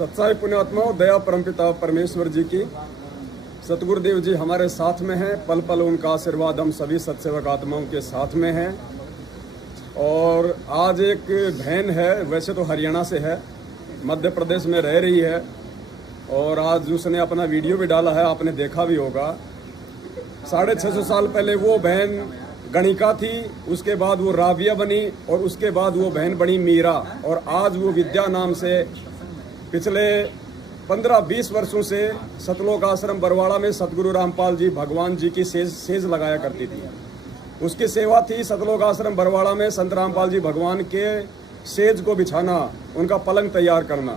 सच्चाई पुण्यात्माओं, दया परमपिता परमेश्वर जी की, सतगुरुदेव जी हमारे साथ में हैं। पल पल उनका आशीर्वाद हम सभी सत्सेवक आत्माओं के साथ में हैं। और आज एक बहन है, वैसे तो हरियाणा से है, मध्य प्रदेश में रह रही है, और आज उसने अपना वीडियो भी डाला है, आपने देखा भी होगा। 650 साल पहले वो बहन गणिका थी, उसके बाद वो राबिया बनी, और उसके बाद वो बहन बनी मीरा, और आज वो विद्या नाम से पिछले 15-20 वर्षों से सतलोक आश्रम बरवाड़ा में सतगुरु रामपाल जी भगवान जी की सेज लगाया करती थी। उसकी सेवा थी सतलोक आश्रम बरवाड़ा में संत रामपाल जी भगवान के सेज को बिछाना, उनका पलंग तैयार करना।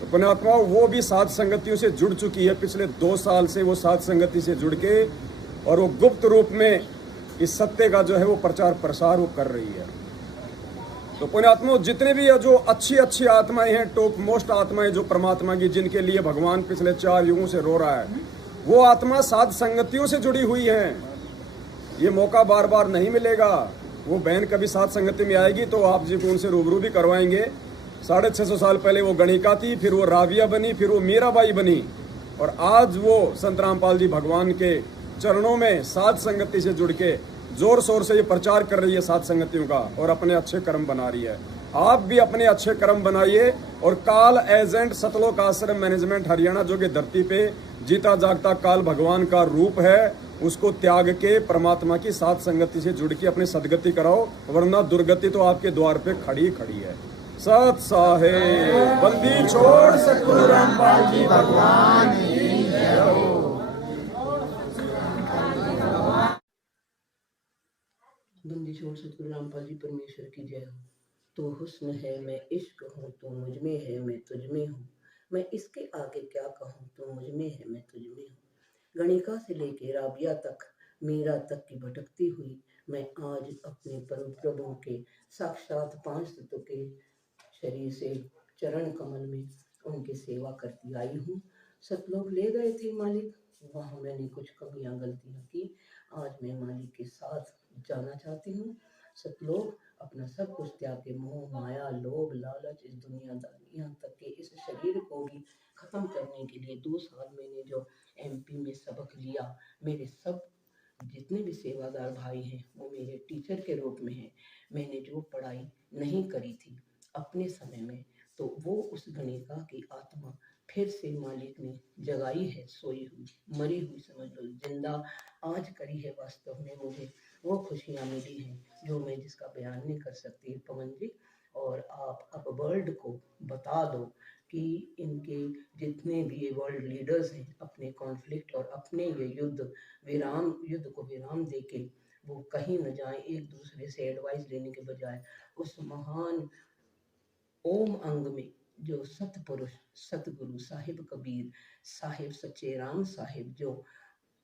तो पुण्यात्माओं, वो भी साध संगतियों से जुड़ चुकी है। पिछले 2 साल से वो साध संगति से जुड़ के, और वो गुप्त रूप में इस सत्य का जो है वो प्रचार प्रसार वो कर रही है। तो पुण्यात्माओं, जितने भी जो अच्छी आत्माएं हैं, टॉप मोस्ट आत्माएं जो परमात्मा की, जिनके लिए भगवान पिछले 4 युगों से रो रहा है, वो आत्मा साध संगतियों से जुड़ी हुई है। ये मौका बार बार नहीं मिलेगा। वो बहन कभी साध संगति में आएगी तो आप जी को उनसे रूबरू भी करवाएंगे। 650 साल पहले वो गणिका थी, फिर वो राबिया बनी, फिर वो मीराबाई बनी, और आज वो संत रामपाल जी भगवान के चरणों में साध संगति से जुड़ के जोर शोर से ये प्रचार कर रही है साध संगतियों का, और अपने अच्छे कर्म बना रही है। आप भी अपने अच्छे कर्म बनाइए, और काल एजेंट सतलोक आश्रम मैनेजमेंट हरियाणा जो कि धरती पे जीता जागता काल भगवान का रूप है, उसको त्याग के परमात्मा की साध संगति से जुड़ के अपनी सदगति कराओ, वरना दुर्गति तो आपके द्वार पे खड़ी खड़ी है। सत साहेब बंदी छोड़ सतगुरु रामपाल जी भगवान की जय हो। बंदी छोड़ सतगुरु रामपाल जी परमेश्वर की जय हो। तो हुस्न है मैं इश्क हूँ, तो मुझ में है मैं तुझ में हूँ, मैं इसके आगे क्या कहूँ, तो मुझ में है मैं तुझ में हूँ। गणिका से लेके राबिया तक, मीरा तक की भटकती हुई मैं आज अपने परम प्रभु के साक्षात 5 तत्व के शरीर से चरण कमल में उनकी सेवा करती आई हूँ। सतलोक ले गए थे मालिक, वहाँ मैंने कुछ कमियां गलतियां की। आज मैं मालिक के साथ जाना चाहती हूँ। सतलोक अपना सब कुछ त्याग के, मोह माया लोभ लालच, इस दुनियादारी, यहाँ तक कि इस शरीर को भी खत्म करने के लिए 2 साल मैंने जो MP में सबक लिया, मेरे सब जितने भी सेवादार भाई हैं वो मेरे टीचर के रूप में हैं। मैंने जो पढ़ाई नहीं करी थी अपने समय में, तो वो उस गणिका की आत्मा फिर से मालिक ने जगाई है, सोई हुई मरी हुई समझ लो, जिंदा आज करी है। वास्तव में मुझे वो खुशियाँ मिली हैं जो मैं जिसका बयान नहीं कर सकती पवन जी। और आप अब वर्ल्ड को बता दो कि इनके जितने भी ये वर्ल्ड लीडर्स हैं, अपने कॉन्फ्लिक्ट और अपने ये युद्ध को विराम देके वो कहीं न जाएं, एक दूसरे से एडवाइस लेने के बजाय उस महान ओम अंग में जो सतपुरुष सतगुरु साहिब कबीर साहिब सच्चे राम साहिब जो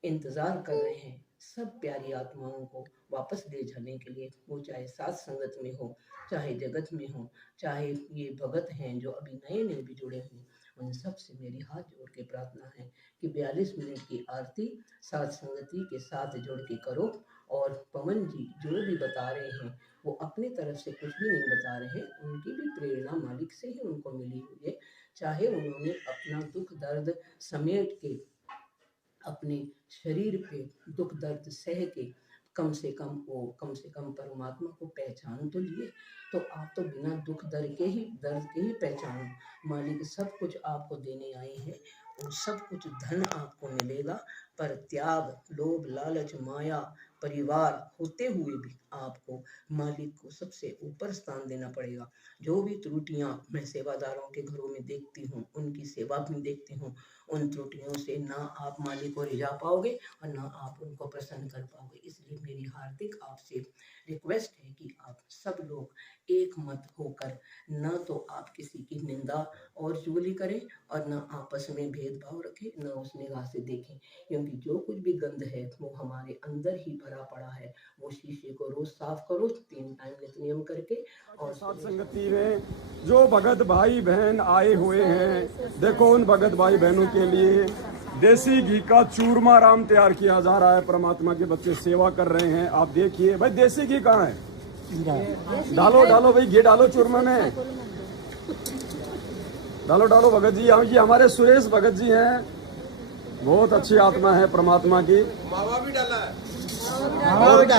इंतजार कर रहे हैं सब प्यारी आत्माओं को वापस ले जाने के लिए, वो चाहे साथ संगत में हो, चाहे जगत में हो, चाहे ये भगत हैं जो अभी नए नए भी जुड़े हुए, उन सब से मेरी हाथ जोड़ के प्रार्थना है कि 42 मिनट की आरती साथ संगति के साथ जोड़ के करो। और पवन जी जो भी बता रहे हैं वो अपनी तरफ से कुछ भी नहीं बता रहे हैं, उनकी भी प्रेरणा मालिक से ही उनको मिली हुई है। चाहे उन्होंने अपना दुख दर्द समेट के अपने शरीर पे दुख दर्द सह के कम से कम परमात्मा को पहचान तो लिए, तो आप तो बिना दुख दर्द के ही पहचानो। मालिक सब कुछ आपको देने आए हैं, और सब कुछ धन आपको मिलेगा, पर त्याग लोभ लालच माया परिवार होते हुए भी आपको मालिक को सबसे ऊपर स्थान देना पड़ेगा। जो भी त्रुटियां मैं सेवादारों के घरों में देखती हूँ, उनकी सेवा में देखती हूँ, उन त्रुटियों से ना आप मालिक को रिझा पाओगे और ना आप उनको प्रसन्न कर पाओगे। इसलिए मेरी हार्दिक आपसे रिक्वेस्ट है कि आप सब लोग एक मत होकर न तो आप किसी की निंदा और चुगली करें, और न आपस में भेदभाव रखें, न उस निगाह से देखें, क्योंकि जो कुछ भी गंद है वो हमारे अंदर ही भरा पड़ा है। वो शीशे को रोज साफ करो 3 टाइम नियम करके। और साथ संगति में जो भगत भाई बहन आए हुए हैं, देखो उन भगत भाई बहनों के लिए देसी घी का चूरमा राम तैयार किया जा रहा है। परमात्मा के बच्चे सेवा कर रहे हैं, आप देखिए। भाई देसी घी कहाँ है? डालो भाई, घी डालो चूरमा में। डालो डालो भगत जी। ये हमारे सुरेश भगत जी हैं, बहुत अच्छी आत्मा है परमात्मा की। मावा भी डाला है।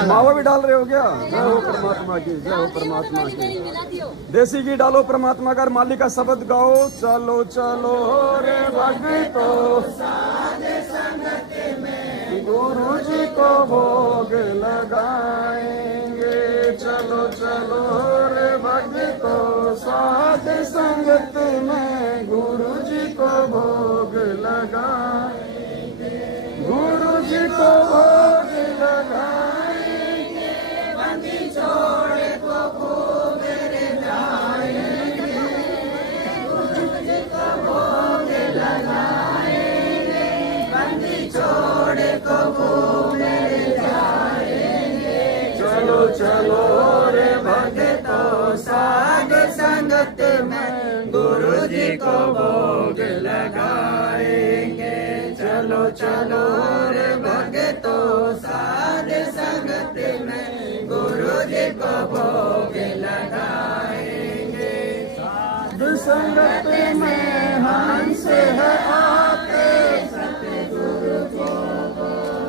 मावा भी डाल रहे हो क्या? जय हो परमात्मा की, जय हो परमात्मा की। देसी घी डालो परमात्मा का, मालिक का शब्द गाओ। चलो चलो रे भक्तो गुरु जी को भोग लगाएंगे। चलो चलो रे भक्तो साध संगत में गुरु जी को भोग लगाएंगे। गुरु जी को भोग लगाएंगे। बंदी छोड़ को खूब रे जाएंगे। गुरु जी को भोग लगाएंगे। बंदी छोड़ को खूब रे जाएंगे। चलो चलो रे भक्तो साध संगत में गुरु जी को भोग लगाएंगे। चलो चलो रे भक्तो साध संगत में गुरु जी को भोग लगाएंगे। साध संगत में हंस है आते, सतगुरु को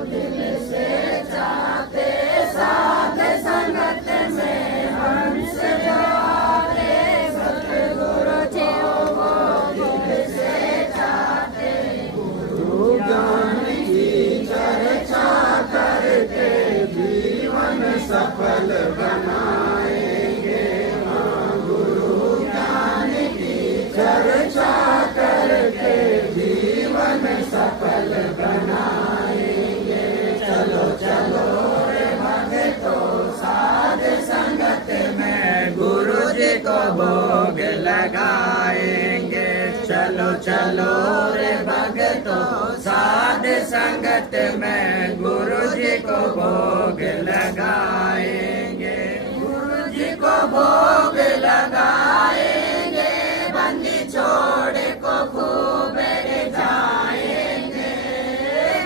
दिल से चाहते। साध संगत में हंस जाते, सतगुरु को दिल से चाहते। गुरु ज्ञान की चर्चा करके जीवन सफल बनाएंगे। हाँ, गुरु ज्ञान की चर्चा करके जीवन सफल बनाएंगे। चलो चलो रे भक्तो साध संगत में गुरु जी को भोग लगाएंगे। चलो चलो रे भक्तो साध संगत में गुरु जी को भोग लगाएंगे। गुरु जी को भोग लगाएंगे। बंदी छोड़ को खूब रे जाएंगे।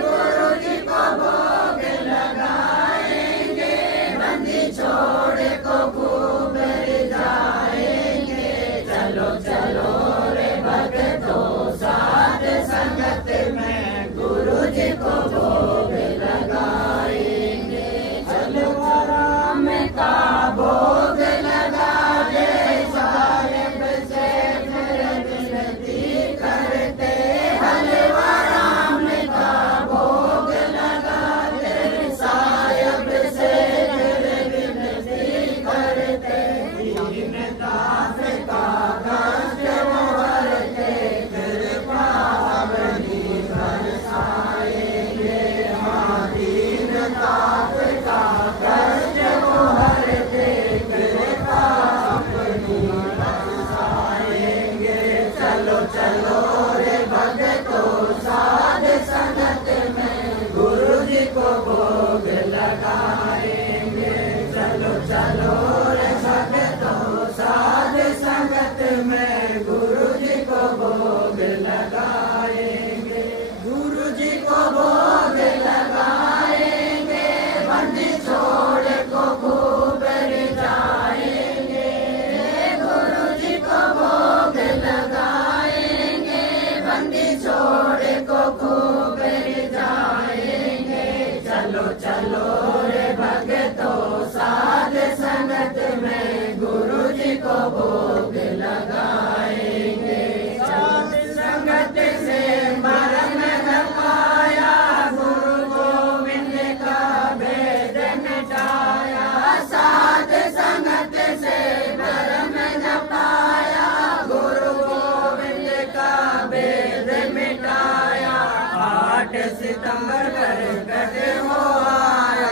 गुरु जी को भोग लगाएंगे। बंदी छोड़ को खूब रे जाएंगे। चलो चलो रे भक्तो साध संगत में गुरु जी को भोग लगाएंगे। चलो राम का भोग लगा दे, साहेब से फिर विनती करते। हलवा राम का भोग लगा दे, साहेब से फिर विनती करते। दीन दास का कष्ट वो हरते, कृपा अपनी बरसाएंगे। हाँ, दीन दास का कष्ट वो हरते, कृपा अपनी बरसाएंगे। चलो चलो रे भक्तो साध संगत में गुरु जी को भोग लगाएंगे। चलो चलो रे भक्तो साध संगत में गुरु जी को भोग लगाएंगे। गुरु जी को भोग लगाएंगे। बंदी छोड़ को खूब रे जाएंगे। गुरु जी को भोग लगाएंगे। बंदी छोड़ को खूब रे जाएंगे। चलो चलो रे भक्तो साध संगत में गुरु जी को भोग लगाएंगे। साध संगत से मरण न पाया, गुरु गोविंद का भेद मिटाया। साध संगत से मरण न पाया, गुरु गोविंद का भेद मिटाया। 8 सितंबर प्रकट हो आया,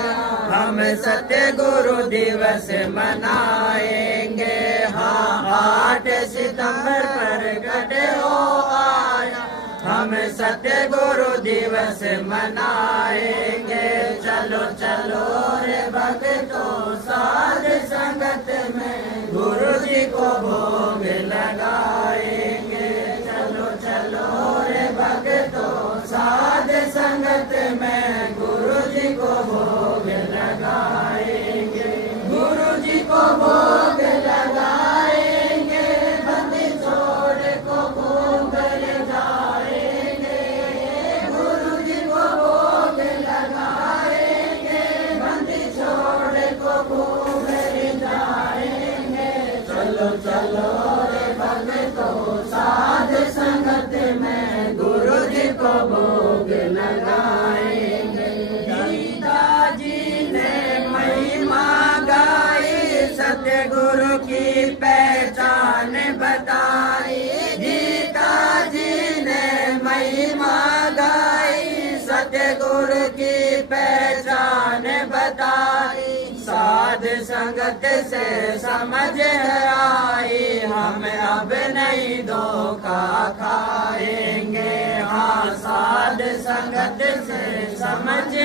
हम सत्य गुरु दिवस मनाएंगे। हाँ, 8 सितंबर प्रकट हो आया, हम सत्य गुरु दिवस मनाएंगे। चलो चलो रे भक्तो साध संगत में गुरु जी को भोग लगाएंगे। चलो चलो रे भक्तो साध संगत में गुरु जी को भोग लगाएंगे। गुरु जी को भोग लगाएंगे। बंदी छोड़ को तो साध संगत में गुरु जी को भोग लगाएंगे। गीता जी ने महिमा गाई, सत्य गुरु की पहचान बताई। गीता जी ने महिमा गाई, सत्य गुरु की पहचान बताई। साध संगत से समझ आई, हम अब नहीं धोखा खाएंगे। हाँ, साध संगत से समझ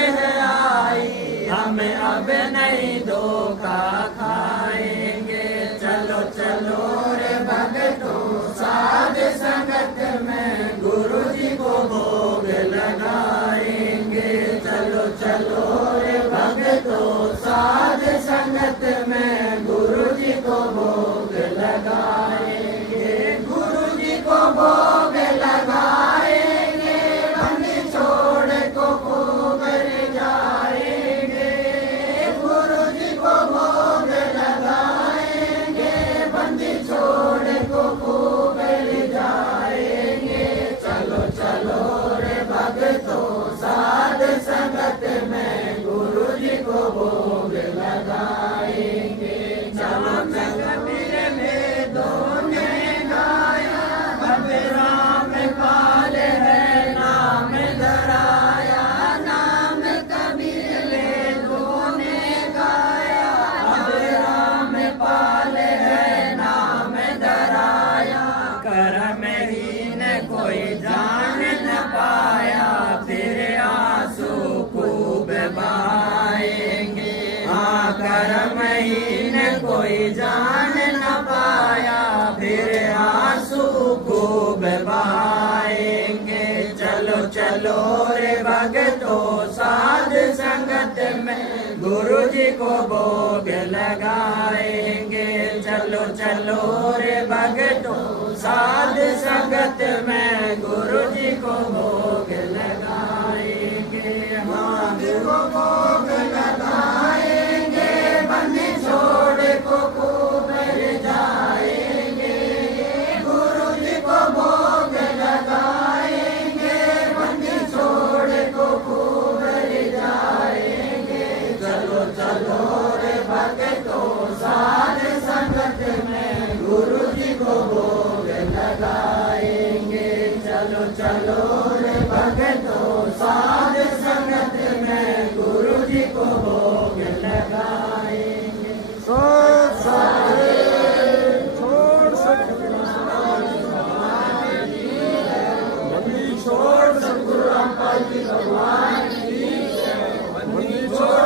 आई, हम अब नहीं धोखा खाएंगे। चलो चलो रे भक्तों, साध संगत में गुरु जी को भोग लगाएंगे। चलो चलो रे भक्तों, साध संगत में गुरु जी को भोग लगाएंगे। गुरु जी को भोग लगाएंगे, बंदी छोड़ को खूब जाएंगे। गुरु जी को भोग लगाएंगे, बंदी छोड़ को खूब जाएंगे। चलो चलो रे भक्तों, साध संगत में गुरु जी को भोग लगाएंगे। चलो कबीर वेदों ने गाया, अब राम पाल है नाम धराया। नाम कबीर वेदों ने गाया, अब राम पाल है नाम धराया। कर्महीन कोई जान न पाया, फिर आंसू खूब बहाएंगे। हाँ, कर्महीन कोई जान न पाया, फिर आंसू खूब बहाएंगे। चलो चलो रे भक्तों, साध संगत में गुरु जी को भोग लगाएंगे। चलो चलो रे भक्तों, साध संगत में गुरु जी को भोग लगाएंगे। हाँ, को भोग लगाएंगे, बंदी छोड़ को खूब जाएंगे। गुरु जी को भोग लगाएंगे, बंदी छोड़ को खूब जाएंगे। चलो चलो रे भक्तों, साध संगत में गुरु जी को भोग लगाएंगे। चलो चलो रे भक्तों, साध संगत में गुरु जी को भोग लगाएंगे। छोड़ सतगुरु रामपाल जी भगवान की, छोड़